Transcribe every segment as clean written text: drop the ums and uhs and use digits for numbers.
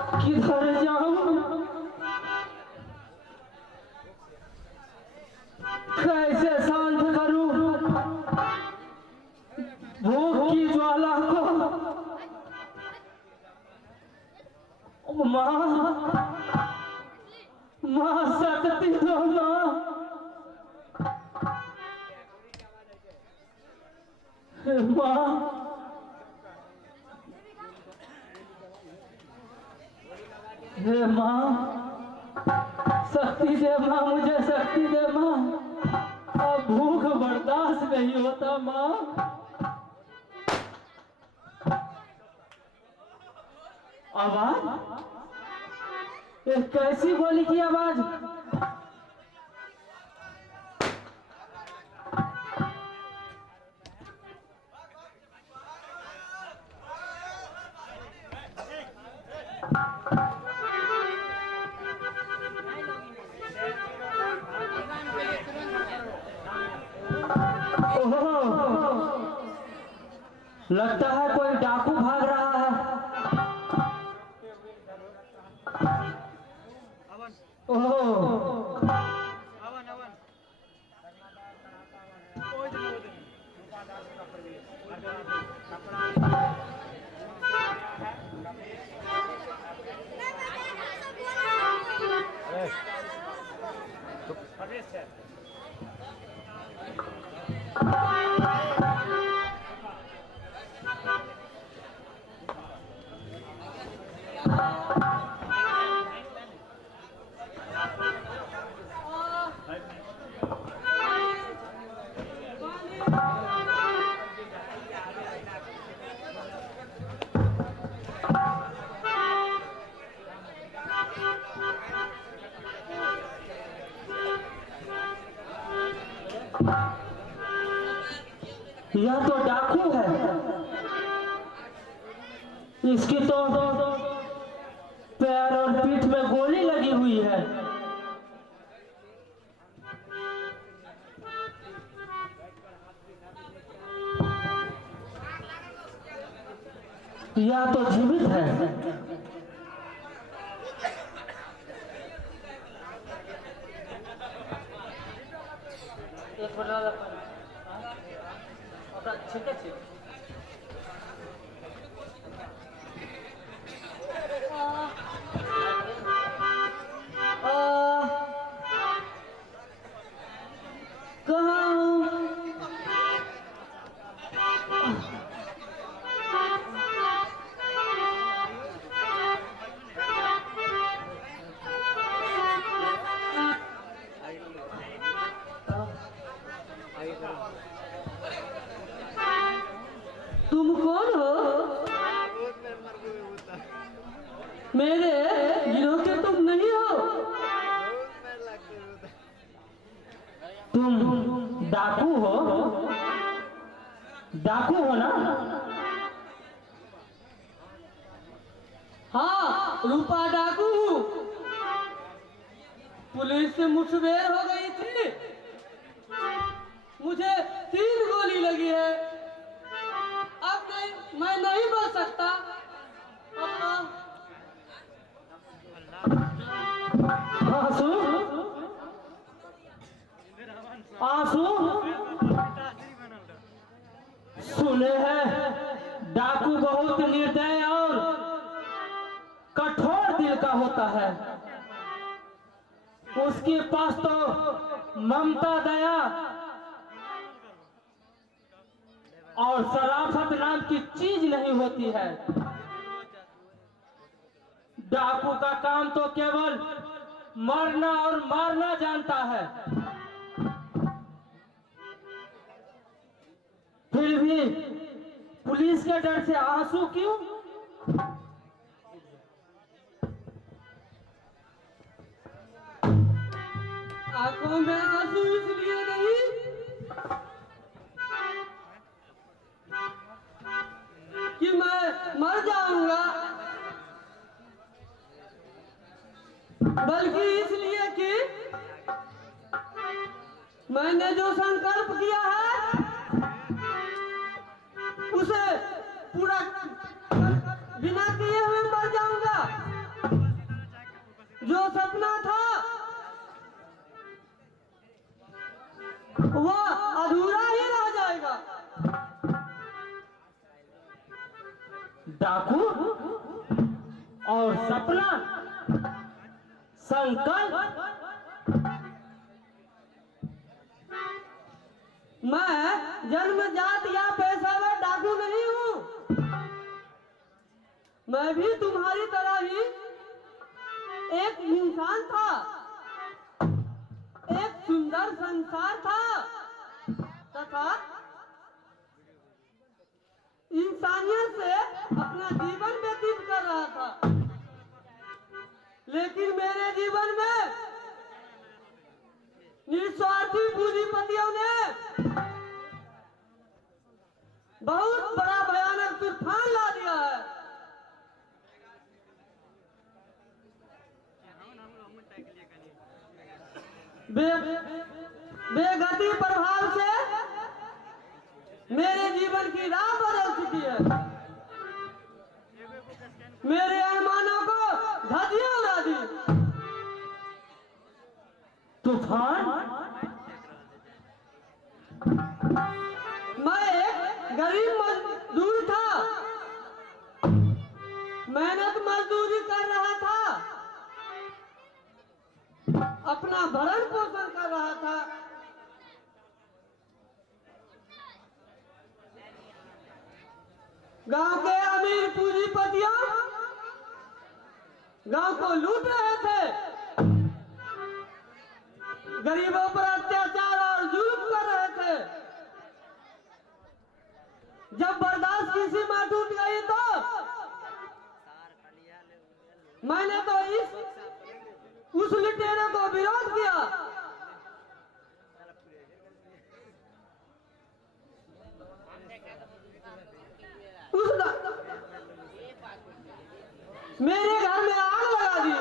किधर जाऊं, कैसे शांत करूं भूख की ज्वाला को। माँ, माँ शक्ति दो माँ। माँ, हे माँ, शक्ति दे माँ, मुझे शक्ति दे माँ। अब भूख बर्दाश्त नहीं होता माँ। आवाज, एक कैसी गोली की आवाज। लगता है कोई डाकू भाग रहा है। ओह, यह तो डाकू है। इसकी तो पैर और पीठ में गोली लगी हुई है। यह तो जीवित है। एक तुम कौन हो? मेरे गिरोह के तुम नहीं हो। तुम डाकू हो? डाकू हो ना? हाँ, रूपा डाकू हूँ। पुलिस से मुठभेड़ हो गई थी, मुझे 3 गोली लगी है। अब नहीं, मैं नहीं बच सकता। आंसू, आंसू, सुने हैं डाकू बहुत निर्दय और कठोर दिल का होता है। उसके पास तो ममता, दया और शराफत नाम की चीज नहीं होती है। डाकू का काम तो केवल मरना और मारना जानता है। फिर भी पुलिस के डर से आंसू क्यों? आंखों में आंसू इसलिए नहीं कि मैं मर जाऊंगा, बल्कि इसलिए कि मैंने जो संकल्प किया है उसे पूरा बिना किए हुए मर जाऊंगा। जो सपना था वो अधूरा ही रह जाएगा। डाकू और सपना, संकल्प। मैं जन्मजात या पेशेवर डाकू नहीं हूँ। मैं भी तुम्हारी तरह ही एक इंसान था। एक सुंदर संसार था तथा इंसानियत से अपना जीवन व्यतीत कर रहा था। लेकिन मेरे जीवन में निस्वार्थी पूंजीपतियों ने बहुत बड़ा भयानक तूफान ला दिया है। बेगति प्रभाव से मेरे जीवन की राह बदल चुकी है। मेरे अरमानों को धज्जियां उड़ा दी। तूफान? मैं एक गरीब मजदूर था। मेहनत मजदूरी कर रहा था। अपना भरण पोषण कर रहा था। गांव के अमीर पूंजीपतियों गांव को लूट रहे थे। गरीबों पर अत्याचार और जुल्म कर रहे थे। जब बर्दाश्त की सीमा टूट गई तो मैंने तो उस लुटेरे को विरोध किया। मेरे घर में आग लगा दी।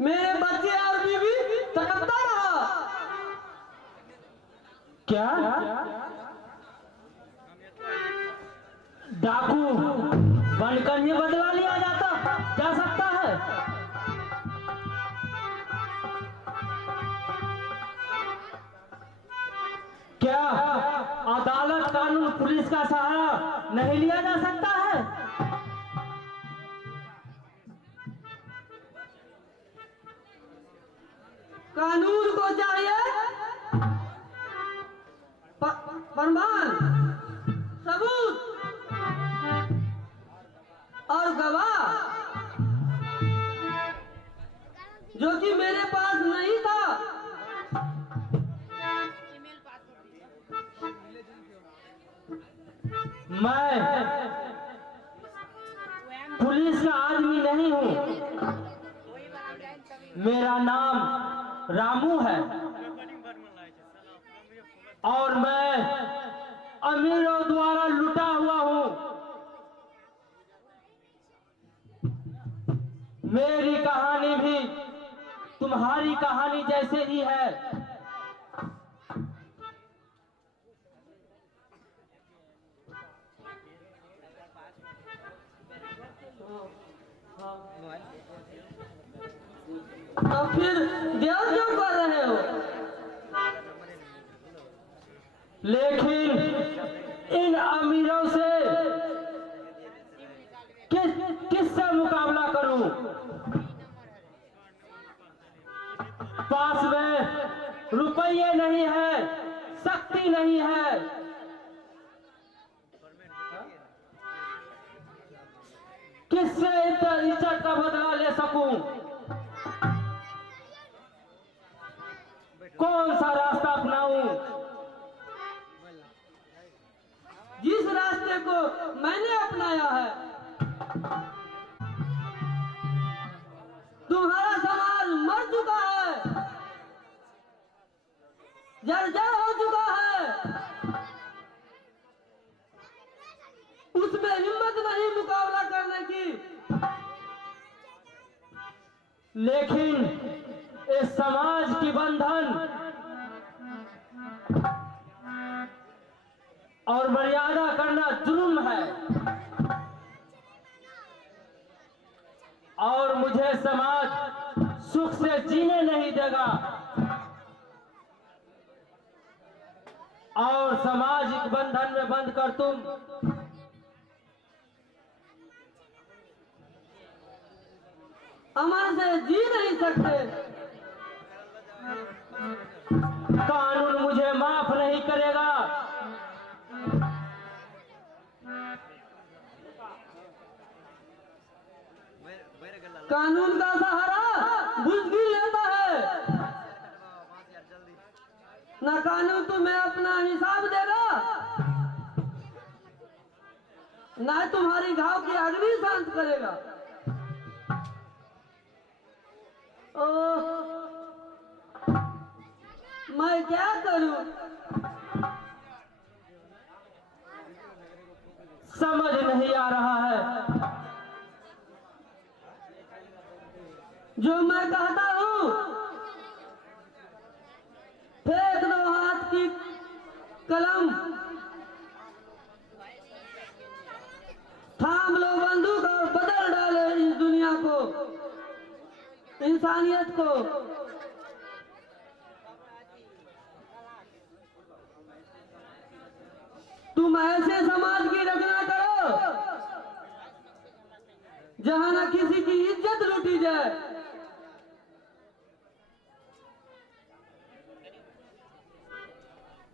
मेरे बच्चे और बीवी तड़पता रहा। क्या डाकू बनकर ही बदला लिया जा सकता है? क्या अदालत, कानून, पुलिस का सहारा नहीं लिया जा सकता है? कानून को चाहिए प्रमाण, सबूत और गवाह, जो कि मेरे पास नहीं था। मैं पुलिस का आदमी नहीं हूँ। मेरा नाम रामू है और मैं अमीरों द्वारा लुटा हुआ हूँ। मेरी कहानी भी तुम्हारी कहानी जैसे ही है। तो फिर देव क्यों कर रहे हो? लेकिन इन अमीरों से किससे मुकाबला करूं? पास में रुपये नहीं है, शक्ति नहीं है। किससे इज्जत का बदला ले सकूं? कौन सा रास्ता अपनाऊं? जिस रास्ते को मैंने अपनाया है, तुम्हारा समाज मर चुका है, जर्जर हो चुका है। उसमें हिम्मत नहीं मुकाबला करने की। लेकिन इस समाज की बंधन और मर्यादा करना जुर्म है और करेगा और सामाजिक बंधन में बंध कर तुम अमन से जी नहीं सकते। कानून मुझे माफ नहीं करेगा। कानून का सहारा बुजदिल लेता है। ना कानून तुम्हें अपना हिसाब देगा, ना तुम्हारी घाव की अग्नि शांत करेगा। ओह, मैं क्या करूं? समझ नहीं आ रहा है। जो मैं कहता हूं फेंक दो हाथ की कलम, थाम लो बंदूक और बदल डालो इस दुनिया को, इंसानियत को। तुम ऐसे समाज की रचना करो जहां न किसी की इज्जत लूटी जाए,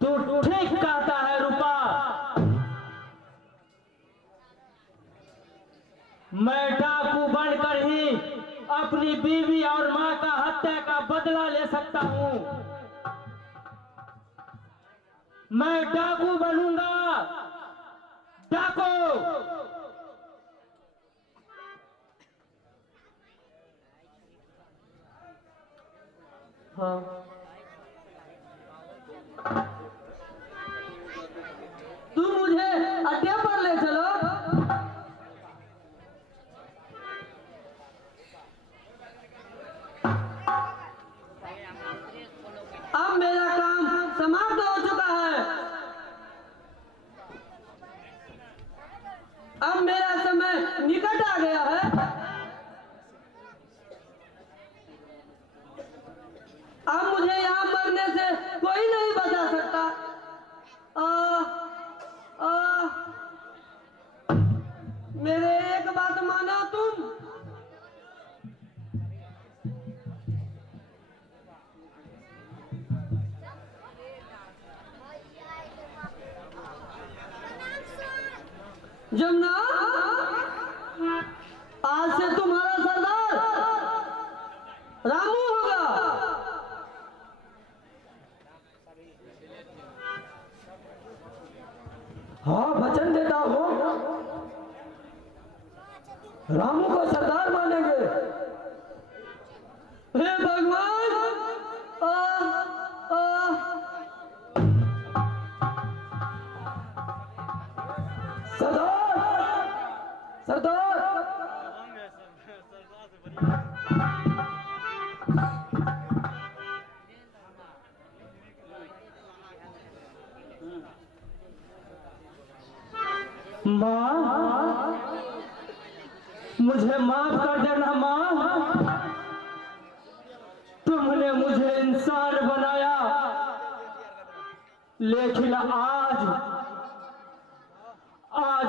तू ठीक कहता है रूपा। मैं डाकू बनकर ही अपनी बीवी और मां का हत्या का बदला ले सकता हूं। मैं डाकू बनूंगा, डाकू। हाँ, तुम मुझे अड्डे पर ले चलो। अब मेरा काम समाप्त हो चुका है। अब मेरा समय निकट आ गया है। अब मुझे यहाँ मरने से कोई नहीं बचा सकता। मेरे एक बात मानो तुम। जमुना, आज से तुम्हारा सरदार रामू होगा। हाँ, वचन देता हूँ, रामू को सरदार मानेंगे। हे भगवान, सरदार, सरदार। माँ, मुझे माफ कर देना माँ। तुमने मुझे इंसान बनाया, लेकिन आज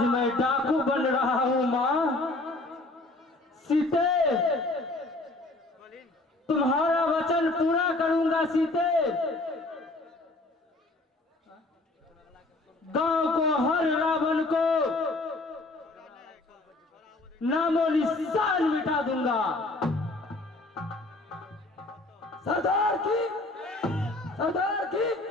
मैं डाकू बन रहा हूँ माँ। सीते, तुम्हारा वचन पूरा करूंगा सीते। गांव को, हर रावण को नामो निशान मिटा दूंगा। सरदार की, सरदार की।